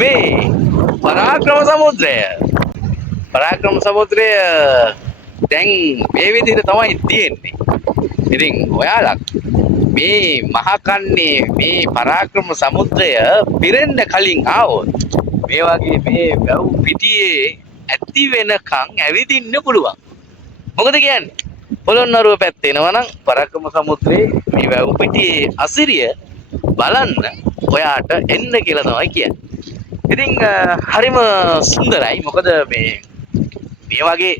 මේ පරාක්‍රම සමුද්‍රය පරාක්‍රම සමුද්‍රය දැන් මේ විදිහට තමයි තියෙන්නේ. ඉතින් ඔයාලා මේ මහකන්නේ මේ පරාක්‍රම සමුද්‍රය පිරෙන්න කලින් ආවොත් මේ වගේ මේ වැව් පිටියේ ඇති වෙනකන් ඇවිදින්න පුළුවන්. මොකද කියන්නේ? පොළොන්නරුව පැත්තේ එනවා නම් පරාක්‍රම සමුද්‍රයේ මේ වැව් පිටියේ අසිරිය බලන්න ඔයාට එන්න කියලා තමයි කියන්නේ. ඉතින් හරිම සුන්දරයි. මොකද මේ වගේ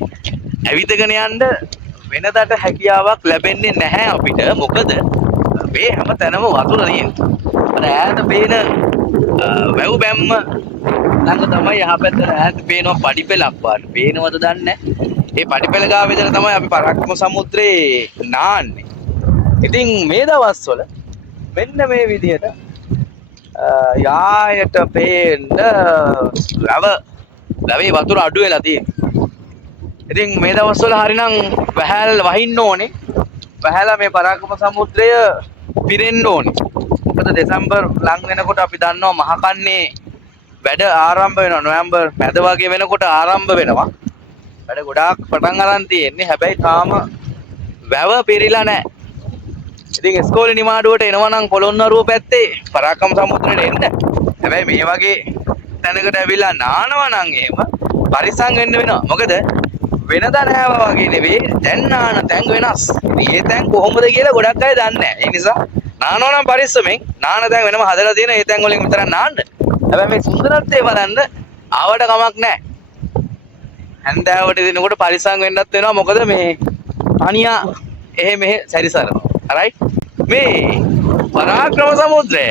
ඇවිදගෙන යන්න වෙනදට හැකියාවක් ලැබෙන්නේ නැහැ අපිට. මොකද මේ හැම තැනම වතුර තියෙනවා. අර ඈත පේන වැව් බැම්ම ළඟ තමයි යහපැත්තට ඈත පේනවා පඩිපෙලක් වාට. පේනවද දන්නේ නැහැ. ඒ පඩිපෙල ගාව විතර තමයි අපි පරාක්‍රම සමුද්‍රේ නාන්නේ. ඉතින් මේ දවස්වල මෙන්න මේ විදිහට යායට පේන්න ලැබේ වතුර අඩු වෙලා තියෙනවා. ඉතින් මේ දවස්වල හරිනම් වැහැල් වහින්න ඕනේ. වැහැලා මේ පරාක්‍රම සමුද්‍රය පිරෙන්න ඕනේ. මොකද දෙසැම්බර් ලඟ වෙනකොට අපි දන්නවා මහකන්නේ වැඩ ආරම්භ වෙනවා. නොවැම්බර් මැද වගේ වෙනකොට ආරම්භ වෙනවා. වැඩ ගොඩාක් පටන් අරන් තියෙන්නේ. හැබැයි තාම වැව පිරීලා නැහැ. ඉතින් ඉස්කෝලේ නිමාඩුවට එනවා නම් පොළොන්නරුව පැත්තේ පරාක්‍රම සමුද්‍රයට එන්න. හැබැයි මේ වගේ තැනකට ඇවිල්ලා නානවා නම් එහෙම පරිස්සම් වෙන්න වෙනවා. මොකද වෙනදා නෑවා වගේ නෙවෙයි දැන් නාන තැන් වෙනස්. ඉතින් ඒ තැන් කොහොමද කියලා ගොඩක් අය දන්නේ නැහැ. ඒ නිසා නානවා නම් පරිස්සමෙන් නාන තැන් වෙනම හදලා තියෙන ඒ තැන් වලින් විතරක් නාන්න. හැබැයි මේ සුන්දරත්වය බලන්න ආවට කමක් නැහැ. හැන්දෑවට දෙනකොට පරිස්සම් වෙන්නත් වෙනවා. මොකද මේ අනියා එහෙ මෙහෙ සැරිසරනවා. හරි මේ පරාක්‍රම සමුද්‍රය